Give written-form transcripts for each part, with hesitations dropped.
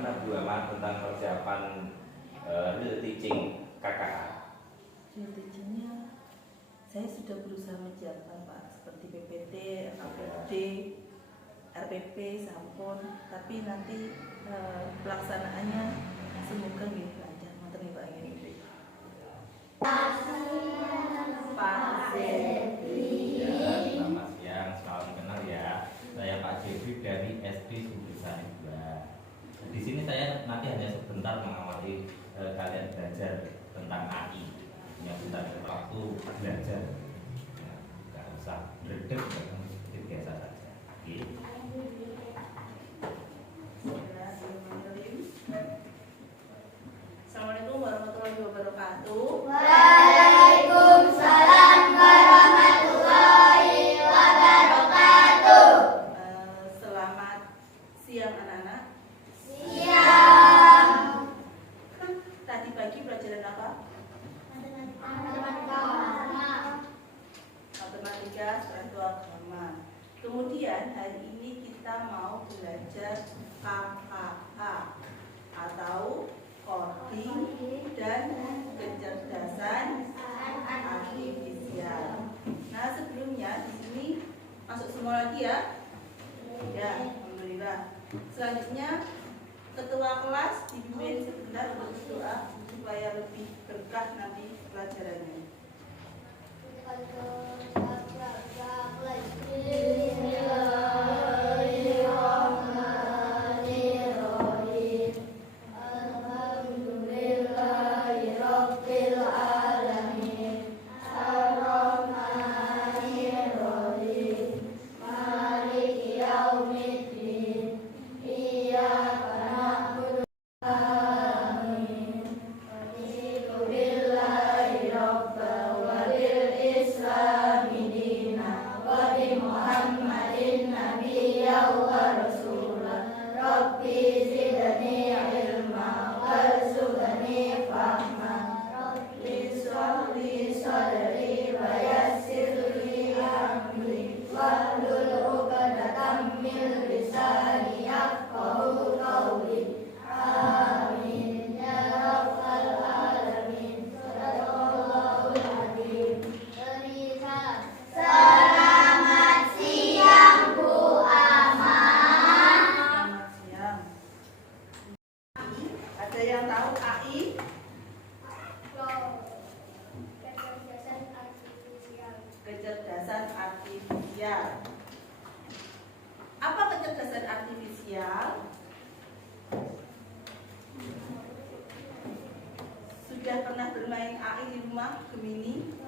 Gimana Bu Aman tentang persiapan real teaching KKA? Real teachingnya saya sudah berusaha menyiapkan Pak, seperti PPT, APD, RPP, Sampon, tapi nanti pelaksanaannya semoga gitu lancar. Mantan Pak ini. Pak Zebri. Ya, selamat siang, salam kenal ya. Saya Pak Zebri dari SD Sumbersari 2. Di sini saya nanti hanya sebentar mengamati kalian belajar tentang AI. Yang kita waktu belajar, ya, nggak usah berdek, seperti biasa saja. Oke. Assalamualaikum warahmatullahi wabarakatuh. Waalaikumsalam warahmatullahi wabarakatuh. Selamat siang anak-anak. Siang. Tadi pagi pelajaran apa? Matematika, suatu agama. Kemudian hari ini kita mau belajar KKA atau coding dan kecerdasan artifisial. Nah, sebelumnya di sini masuk semua lagi ya. Ya, alhamdulillah. Selanjutnya ketua kelas dipimpin sebentar untuk berdoa supaya lebih berkah nanti pelajarannya. Ada yang tahu AI? Kecerdasan artifisial. Apa kecerdasan artifisial? Sudah pernah bermain AI di rumah, Gemini?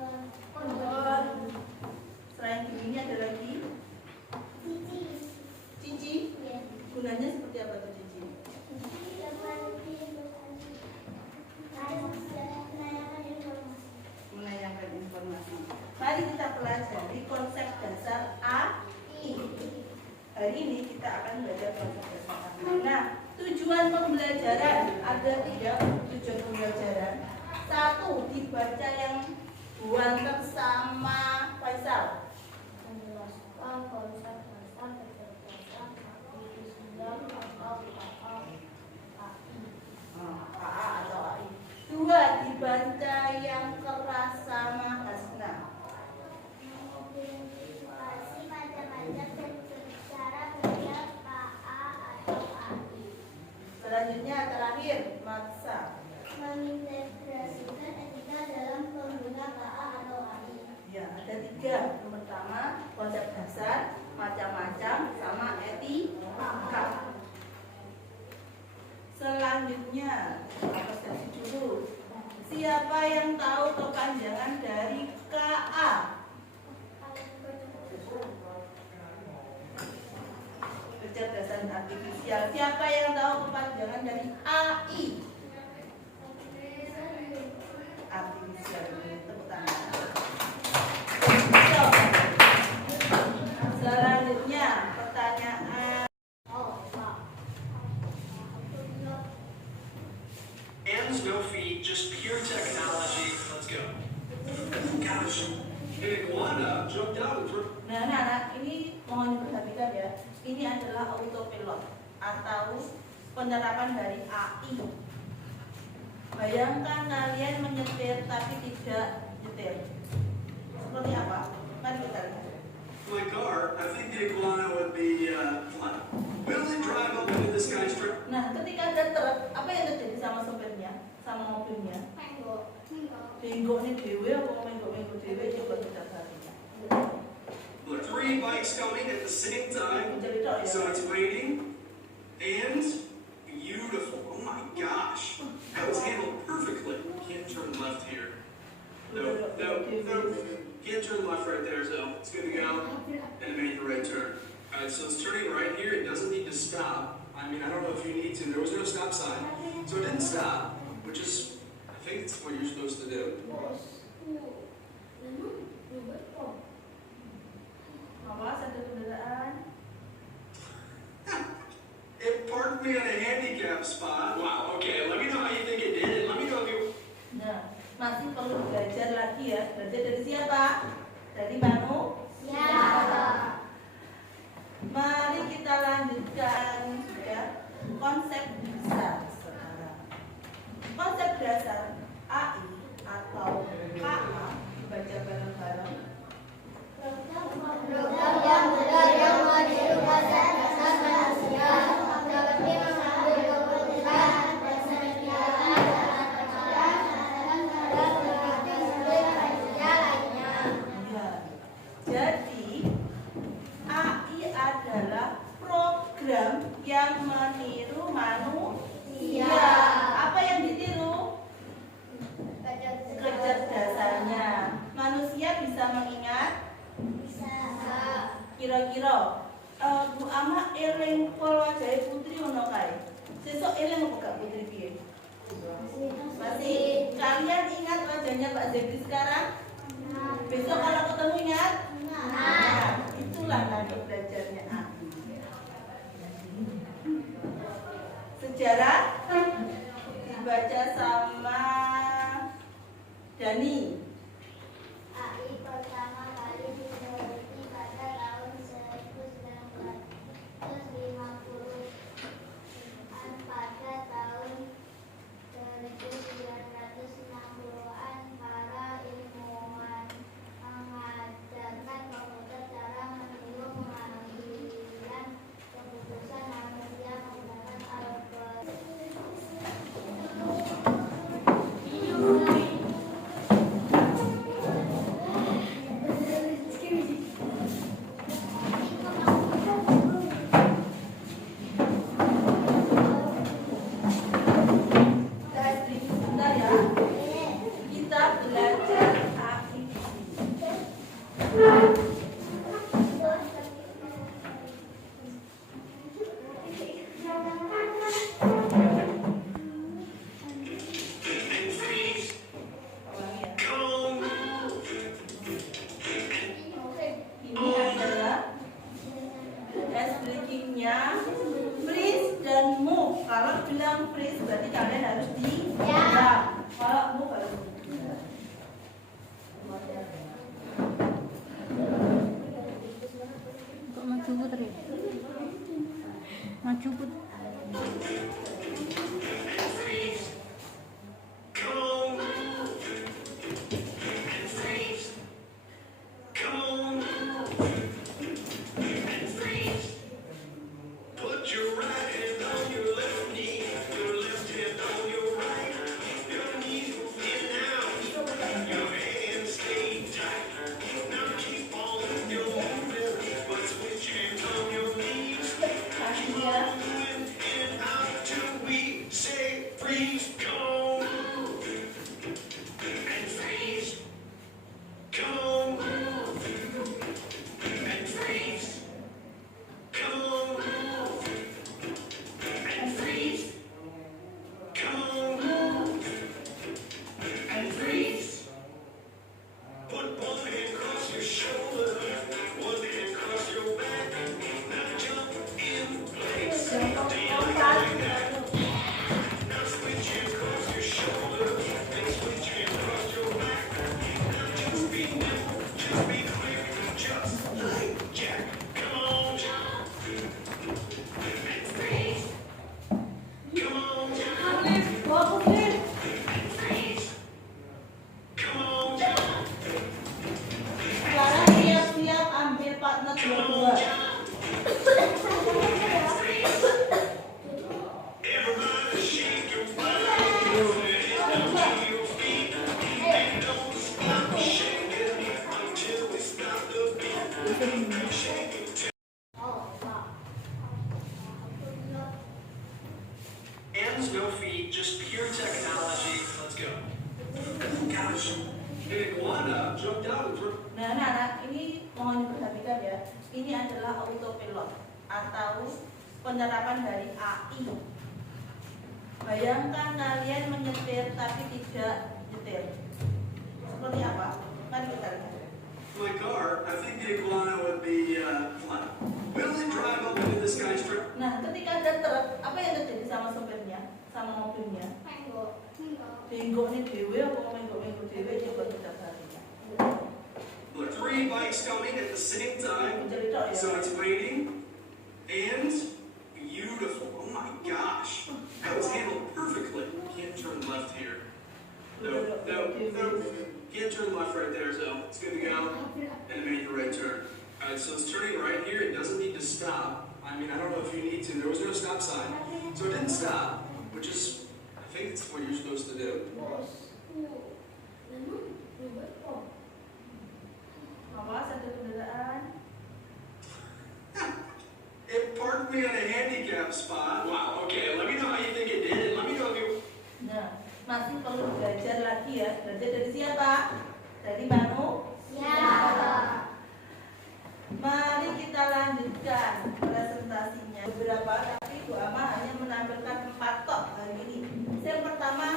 Selain Gemini ada lagi? Cici? Gunanya seperti apa tuh Cici? Menayangkan informasi. Mari kita pelajari konsep dasar AI. Hari ini kita akan belajar konsep dasar AI. Nah, tujuan pembelajaran ada 3 tujuan pembelajaran. 1, dibaca yang buanten sama Faisal. Menjelaskan konsep dasar kecerdasan artifisial atau AI. KA atau AI. 2, dibaca yang keras sama Hasna. Mengidentifikasi macam-macam cara kerja KA atau AI. Selanjutnya terakhir Maksa. Mengintegrasikan etika dalam pengguna KA atau AI. Ya, ada 3. Yang pertama konsep dasar, macam-macam, sama etika. Selanjutnya presentasi dulu. Siapa yang tahu kepanjangan dari KA? Kecerdasan artifisial. Siapa yang tahu kepanjangan dari AI? Artifisial. Tepuk tangan. Selanjutnya pertanyaan. Hands, no feet, just pure technology. Let's go. Gosh, an iguana jumped out and threw. Nah, anak-anak ini mohon diperhatikan ya. Ini adalah autopilot atau penerapan dari AI. Bayangkan kalian menyetir tapi tidak nyetir. Seperti apa? Mari kita lihat. My car, I think the iguana would be fun. Will it drive up into the skyscraper? Nah, ketika ada truk, apa yang terjadi sama sopirnya, sama mobilnya? Benggok nih dewe, apa menggok dewe, coba kita perhatikan. Look, 3 bikes coming at the same time. Cerita ya. So it's waiting and beautiful. Oh my gosh. That was handled perfectly. Can't turn left here. No. Can't turn left right there, so it's good to go. And it made the right turn. Alright, so it's turning right here. It doesn't need to stop. I mean, I don't know if you need to. There was no stop sign. So it didn't stop, which is, I think it's what you're supposed to do. Awas ada kendaraan. It parked me on a handicap spot. Wow, okay. Let me know how you think it did. Let me know if you... Nah, masih perlu belajar lagi ya. Belajar dari siapa? Dari manusia. Mari kita lanjutkan ya. Konsep dasar sekarang. Konsep dasar AI atau KA dibaca bareng-bareng. Program yang benar yang meniru dasar manusia dapat mengambil keputusan dan menyediakan Jadi AI adalah program yang meniru manusia. Apa yang ditiru? Kecerdasannya. Manusia bisa mengingat. Kira-kira Bu Ama eling polwajahe putri ono kae. Sesuk eling apa gak putri piye? Masih. Kalian ingat wajahnya Pak Zebri sekarang? Besok kalau ketemu ingat? Nah, itulah nanti belajarnya AI. Sejarah dibaca sama Dani. AI pertama kali diteliti pada tahun 1950-an. Pada tahun 1960-an, para ilmuwan mengajarkan komputer cara meniru pengambilan keputusan manusia menggunakan algoritma. Sebentar ya. Kita belajar AI di sini. Ini adalah S breaking-nya freeze dan move. Kalau bilang freeze berarti kalian harus diam. Kalau move harus diam. Kok maju putri? Maju putri. Put your right hand on your left knee, your left hand on your right. Your knees will fit down, your hands stay tight. Now keep on your moving, but switch hands on your knees. Kasih ya. In and out till we say freeze, go. And freeze. Go. And freeze. Go. And freeze. Come and freeze. Put one hand across your shoulder, one hand across your back. Now jump in place. Do you like that? Now switch hands gosh, an iguana jumped out and threw. Nah, anak-anak, ini mohon diperhatikan ya. Ini adalah autopilot atau penerapan dari AI. Bayangkan kalian menyetir tapi tidak nyetir. Seperti apa? Mari kita lihat. My car, I think the iguana would be flat. Will it drive up into the skystrip? Nah, ketika ada truk, apa yang terjadi sama sopirnya, sama mobilnya? Benggok nih dewe, apa menggok dewe, coba kita perhatikan. Look, 3 bikes coming at the same time. Cerita ya. So it's waiting and beautiful. Oh my gosh. That was handled perfectly. Can't turn left here. No. Can't turn left right there, so it's good to go. And it made the right turn. Alright, so it's turning right here. It doesn't need to stop. I mean, I don't know if you need to. There was no stop sign. So it didn't stop, which is, I think it's what you're supposed to do. Apa satu kendaraan? It parked me on a handicap spot. Wow, okay. Let me know how you think it did it. Let me know if you... Nah, masih perlu belajar lagi ya. Belajar dari siapa? Dari manusia. Mari kita lanjutkan presentasinya. Beberapa, tapi Bu Ama hanya menampilkan 4 tok hari ini. Yang pertama,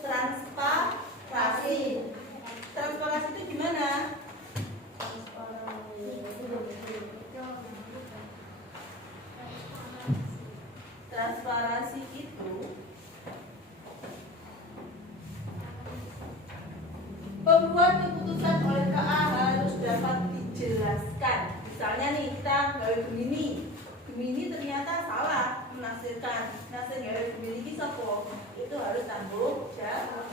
transparansi. Transparansi itu gimana? Transparansi itu pembuat keputusan oleh KA harus dapat dijelaskan. Misalnya nih kita gawe Gemini ternyata salah menafsirkan. Nasir gawe Gemini ini sopo, itu harus tanggung jawab.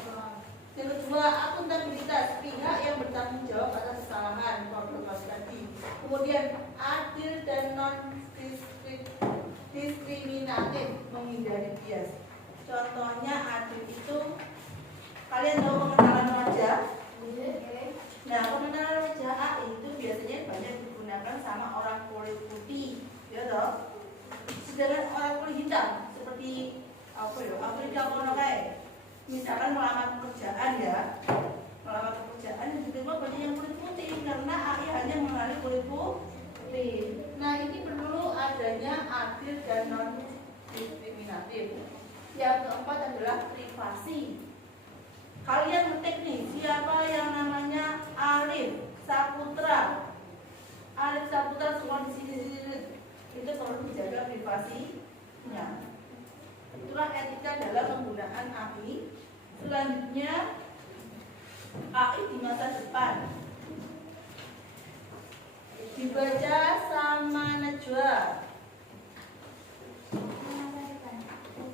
Yang kedua, akuntabilitas, pihak yang bertanggung jawab atas kesalahan korporasi tadi. Kemudian adil dan non diskriminatif, menghindari bias. Contohnya adil itu, kalian tahu pengenalan wajah? Nah, pengenalan wajah AI itu biasanya banyak digunakan sama orang kulit putih, ya toh. Sedangkan orang kulit hitam seperti apa ya? Afrika kono kae. Misalkan melamar pekerjaan ya, melamar pekerjaan yang diterima banyak yang kulit putih karena AI hanya mengenali kulit putih. Nah, ini perlu adanya adil dan non diskriminatif. Yang keempat adalah privasi. Kalian ngetik nih, siapa yang namanya Arif Saputra. Arif Saputra semua di sini. Itu perlu dijaga privasinya. Itulah etika dalam penggunaan AI. Selanjutnya, AI di masa depan. Dibaca sama Najwa.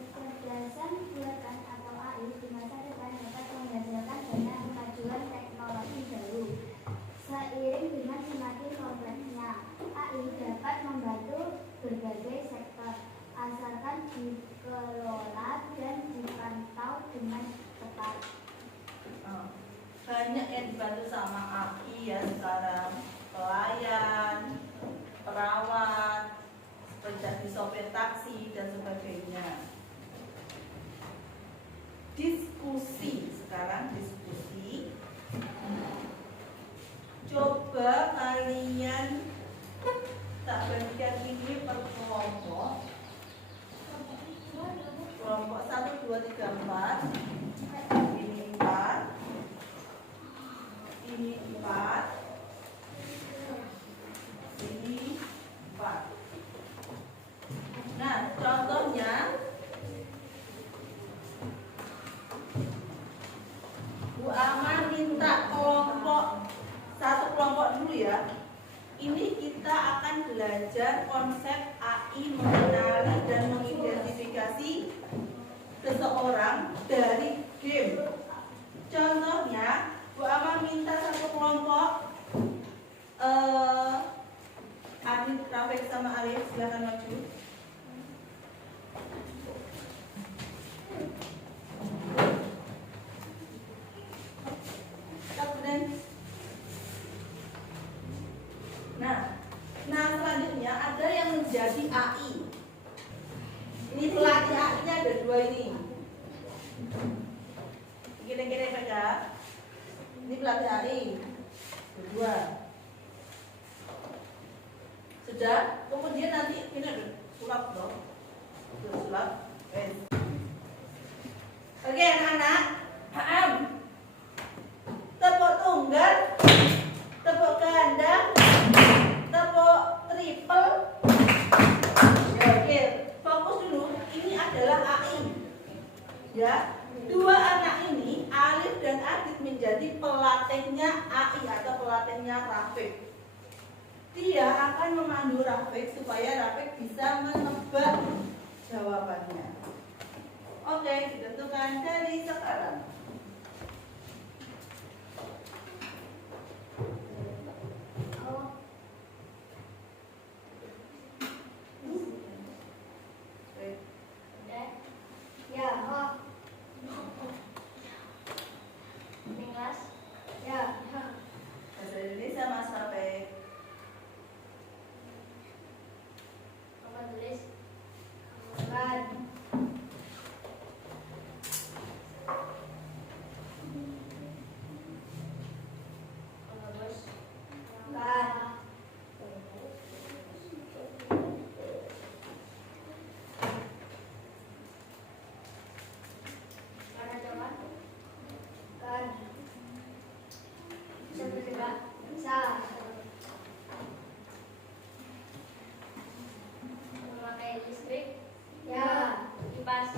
Kecerdasan buatan atau AI di masa depan dapat menghasilkan banyak kemajuan teknologi baru. Seiring dengan semakin kompleksnya, AI dapat membantu berbagai sektor, asalkan dikelola dan dipantau dengan tepat. Banyak yang dibantu sama AI ya sekarang. Pelayan, perawat, menjadi sopir taksi dan sebagainya. Diskusi, sekarang diskusi. Coba kalian tak bagikan ini per kelompok. Kelompok 1, 2, 3, 4. Ini 4. Ini 4. Ini 4. Nah, contohnya Bu Ama minta satu kelompok dulu ya. Ini kita akan belajar konsep AI mengenali dan mengidentifikasi seseorang dari game. Contohnya, Bu Ama minta satu kelompok Adit, Rafiq sama Arif, silakan maju. Nah selanjutnya ada yang menjadi AI. Ini pelatih AI-nya ada 2 ini. Kira-kira pegang. Ini pelatih AI. Kedua. Sudah. Kemudian nanti ini ada sulap dong. Sulap. Oke anak-anak. Paham? Tepuk tunggal, tepuk ganda, tepuk triple. Ya, oke, fokus dulu. Ini adalah AI. Ya, dua anak ini, Alif dan Adit, menjadi pelatihnya AI atau pelatihnya Rafiq. Dia akan memandu Rafiq supaya Rafiq bisa menebak jawabannya. Oke, ditentukan dari sekarang. Ya, oh. Kelas. Ya, Bahasa Indonesia Mas Rafiq. apa tulis? Kan. Bagus. Kan. Mana coba? Kan. Bisa bergerak? Bisa. Memakai listrik? Ya. Kipas?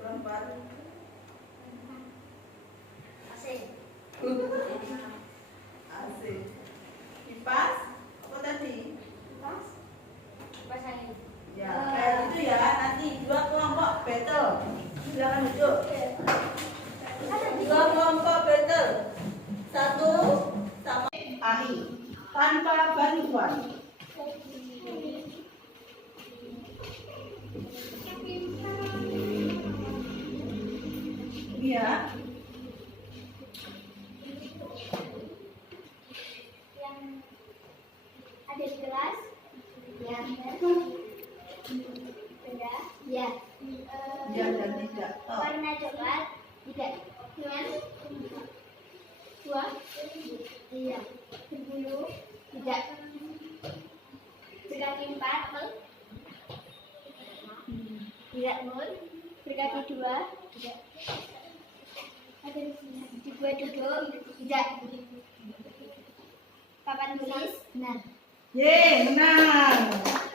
Perempuan. AC? Asik. Kipas. Apa tadi? Kipas? Kipas angin? Ya, kayak gitu ya. Nanti dua kelompok battle. Silakan duduk. Dua kelompok battle. Satu sama AI tanpa bantuan. Iya. Yang ada di kelas? Ya. Benda? Ya. Ya dan tidak. Oh. Warna coklat? Tidak. Dengan? Dua? Iya. Berbulu? Tidak. Berkaki empat? Tidak. Nur? Berkaki dua? Tidak. Ada di gua duduk? Tidak. Papan tulis? Benar. Ye, menang.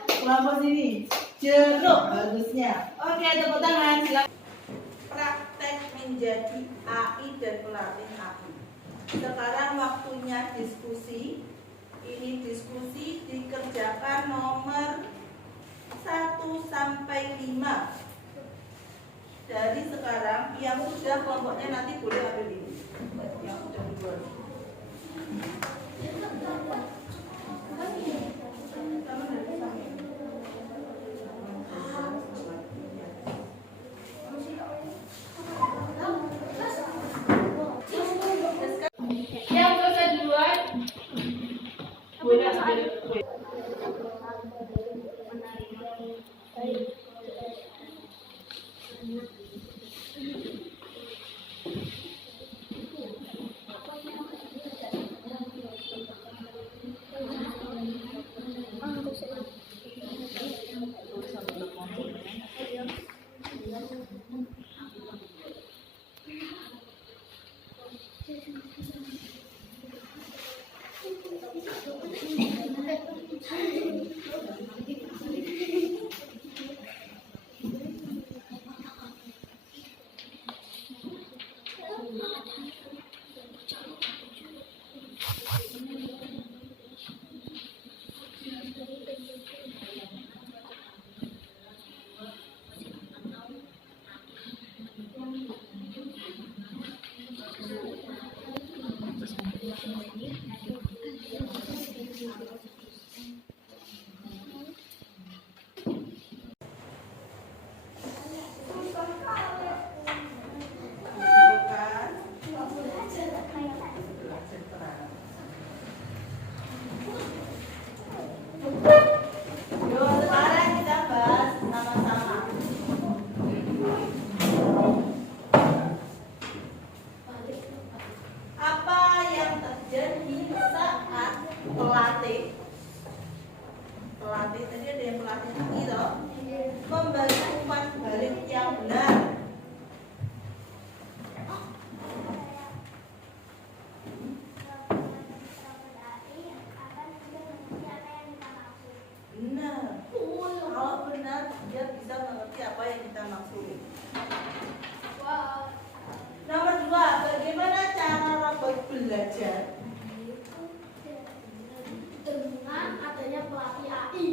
Kelompok sini. Jeruk harusnya. Oke, tepuk tangan. Silakan. Praktek menjadi AI dan pelatih AI. Sekarang waktunya diskusi. Ini diskusi dikerjakan nomor 1 sampai 5. Dari sekarang yang sudah kelompoknya nanti boleh ambil ini. Yang sudah duluan. Yang selesai duluan boleh ambil kue. Oh, maksudin. Wow. Nomor 2, bagaimana cara robot belajar? Dengan adanya pelatih AI.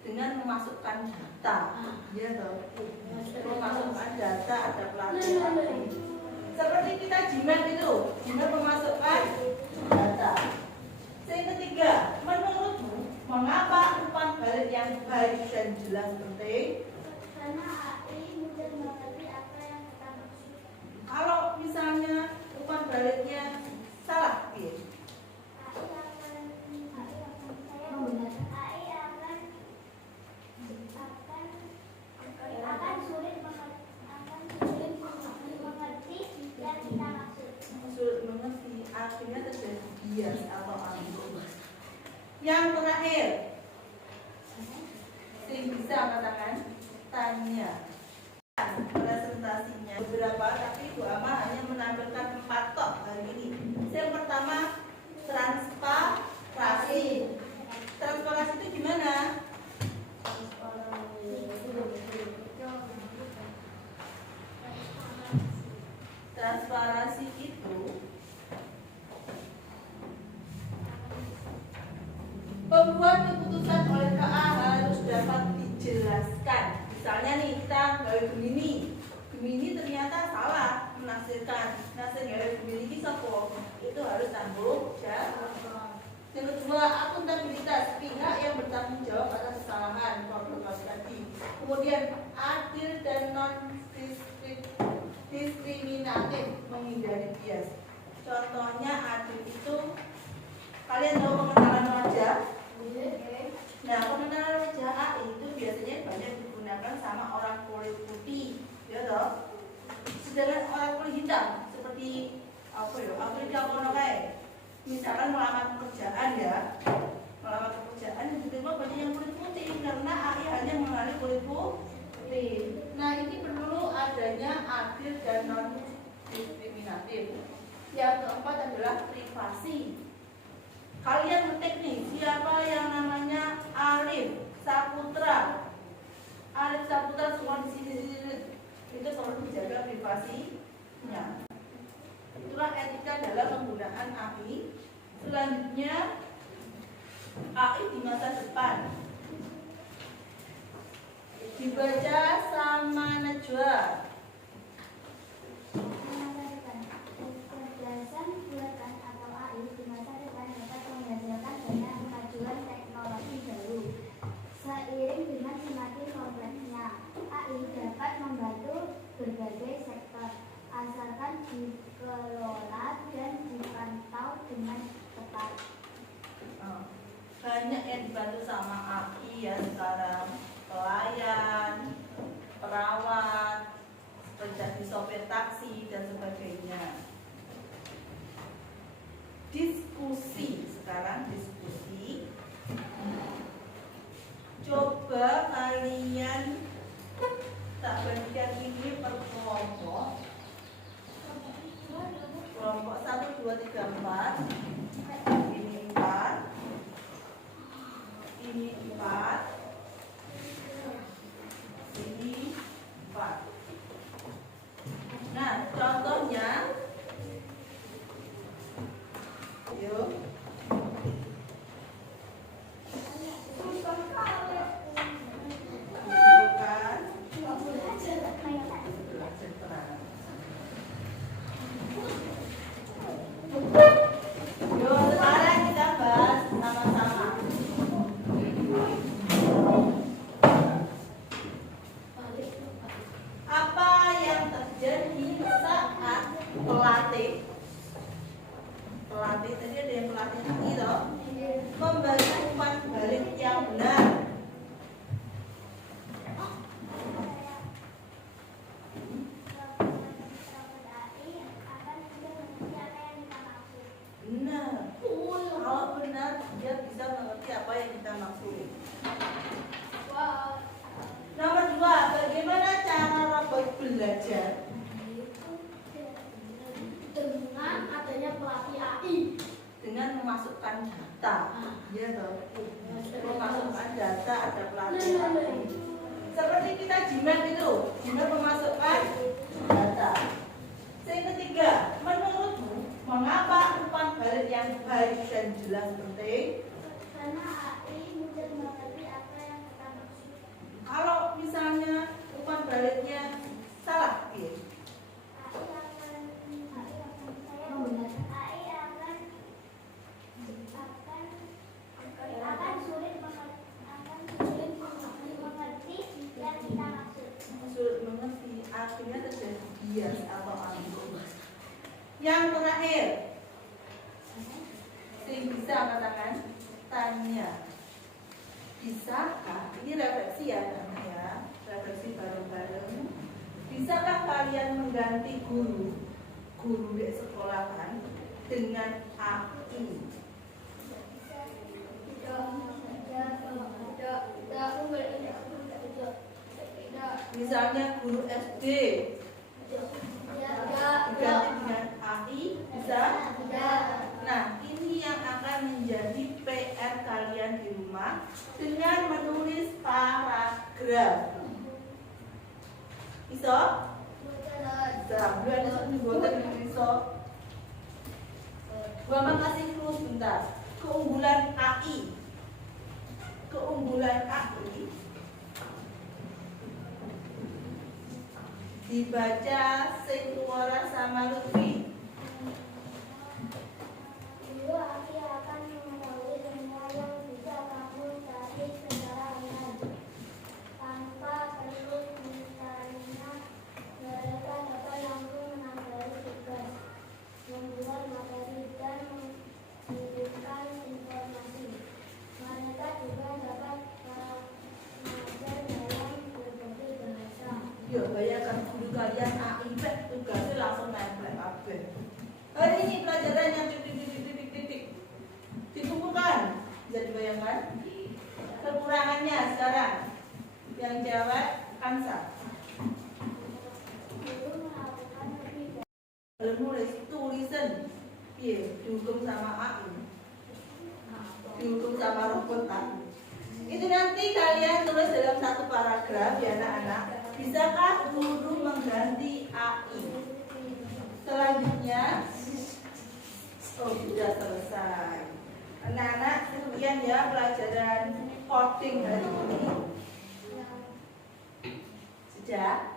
Dengan memasukkan data. Ya toh. Memasukkan data ada pelatih AI. Seperti kita jimat itu, jimat memasukkan data. Yang ketiga, menurutmu mengapa umpan balik yang baik dan jelas penting? Karena AI mudah mengerti apa yang kita maksud. Kalau misalnya umpan baliknya salah, ya. Akan sulit mengerti yang kita maksud. Sulit mengerti, akhirnya terjadi bias atau ambigu. Yang terakhir, sing bisa katakan tanya. Presentasinya beberapa, tapi Bu Ama hanya menampilkan 4 tok hari ini. Yang pertama, transparansi. Transparansi itu gimana? Transparansi itu pembuat keputusan oleh KA harus dapat dijelaskan. Misalnya nih, kita gawe Gemini ternyata salah menafsirkan. Nasir gawe Gemini ini sopo? Itu harus tanggung jawab. Yang kedua, akuntabilitas, pihak yang bertanggung jawab atas kesalahan korporasi tadi. Kemudian adil dan non diskriminatif, menghindari bias. Contohnya adil itu, kalian tahu pengenalan wajah? Nah, pengenalan wajah AI itu biasanya banyak digunakan sama orang kulit putih, ya toh. Sedangkan orang kulit hitam seperti apa ya? Apa yang diakono kayak? Misalkan melamar pekerjaan ya, melamar pekerjaan yang diterima banyak yang kulit putih karena AI hanya mengenali kulit putih. Nah, ini perlu adanya adil dan non diskriminatif. Yang keempat adalah privasi. Kalian ngetik nih, siapa yang namanya Arif Saputra. Arif Saputra semua di sini. Itu perlu dijaga privasinya. Itulah etika dalam penggunaan AI. Selanjutnya, AI di masa depan. Dibaca sama Najwa. Kecerdasan buatan atau AI di masa depan dapat menghasilkan banyak kemajuan teknologi baru. Seiring dengan semakin kompleksnya, AI dapat membantu berbagai sektor, asalkan dikelola dan dipantau dengan tepat. Banyak yang dibantu sama AI ya sekarang. Pelayan, perawat, menjadi sopir taksi dan sebagainya. Diskusi, sekarang diskusi. Coba kalian tak bagikan ini per kelompok. Kelompok 1, 2, 3, 4. Ini 4. Ini 4. Ini 4. Nah, contohnya, yuk. Sekarang kita bahas sama-sama. Apa yang terjadi saat pelatih tadi ada yang pelatih AI loh, membagi umpan balik yang benar. Benar. Kalau benar dia bisa mengerti apa yang kita maksud. Nomor 2, bagaimana cara robot belajar? Dengan adanya pelatih AI. Dengan memasukkan data. Ya toh. Memasukkan data ada pelatih AI. Seperti kita jimat itu, jimat akhirnya terjadi bias atau ambil. Yang terakhir, saya bisa katakan tanya, bisakah, ini refleksi ya namanya, refleksi bareng-bareng, bisakah kalian mengganti guru di sekolahan dengan AI? Misalnya guru SD diganti dengan AI, bisa? Nah, ini yang akan menjadi PR kalian di rumah dengan menulis paragraf. Bisa? Bisa. Bulan esok dibuat bisa. Mama kasih clue sebentar. Keunggulan AI. Keunggulan AI dibaca Setuara sama Lutfi. Dulu aku akan mengetahui semua yang bisa kamu cari secara online tanpa perlu misalnya mereka dapat langsung menambah tugas, membuat materi dan mengirimkan informasi. Mereka juga dapat mengajar dalam berbagai bahasa. Yuk, bayangkan guru kalian AI tugasnya langsung nempel apa? Hari ini pelajaran yang titik dikumpulkan. Bisa dibayangkan? Kekurangannya sekarang yang jawab Kansa. Dulu melakukan lebih Kalau nulis tulisan, iya, dihukum sama AI, dihukum sama robot AI. Itu nanti kalian tulis dalam satu paragraf ya anak-anak. Bisakah guru mengganti AI? Selanjutnya, oh sudah selesai. Anak-anak sekian ya pelajaran coding hari ini. Sudah.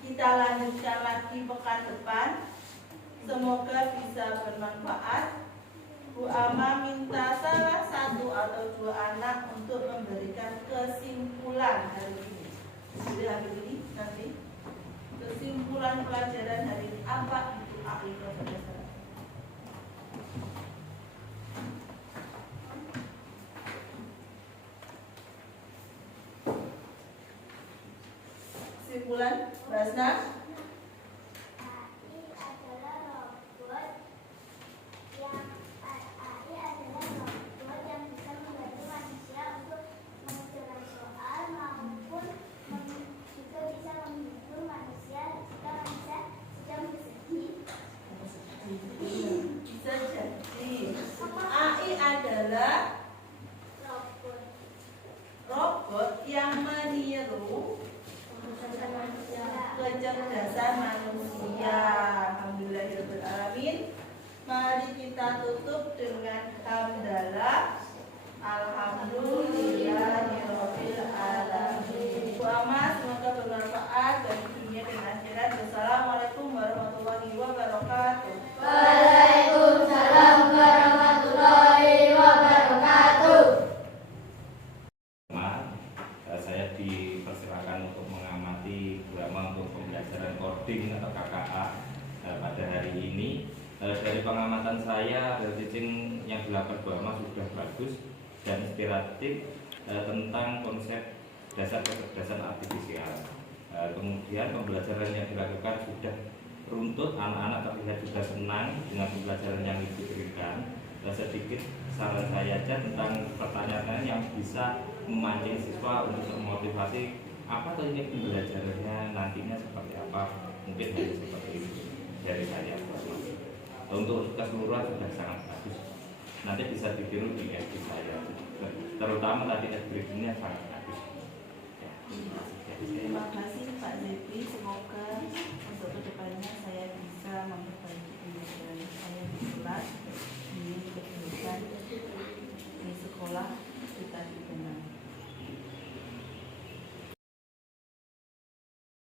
Kita lanjutkan lagi pekan depan. Semoga bisa bermanfaat. Bu Ama minta salah satu atau dua anak untuk memberikan kesimpulan hari ini. Jadi hari ini nanti kesimpulan pelajaran hari ini apa itu AI Profesor? Kesimpulan, Basna? AI adalah robot yang bisa membantu manusia untuk mengerjakan soal maupun juga bisa menghibur manusia jika manusia sedang bersedih. Bisa jadi AI adalah robot yang meniru kecerdasan manusia. Alhamdulillahirobbilalamin. Mari kita tutup dengan hamdalah. Alhamdulillahirobbil alamin. Bu Ama, semoga bermanfaat bagi dunia dan akhirat. Wassalamualaikum warahmatullahi wabarakatuh. Waalaikumsalam warahmatullahi wabarakatuh. Saya dipersilakan untuk mengamati drama untuk pembelajaran coding atau KKA pada hari ini. Dari pengamatan saya, teaching yang dilakukan Bu Ama sudah bagus dan inspiratif tentang konsep dasar kecerdasan artifisial. Kemudian pembelajaran yang dilakukan sudah runtut, anak-anak terlihat juga senang dengan pembelajaran yang diberikan. Sedikit saran saya aja tentang pertanyaan yang bisa memancing siswa untuk termotivasi apa tuh ini pembelajarannya nantinya seperti apa, mungkin hanya seperti itu dari saya. Untuk keseluruhan sudah sangat bagus, nanti bisa ditiru di FB saya, terutama tadi FB-nya sangat bagus ya. Terima kasih Pak Zed.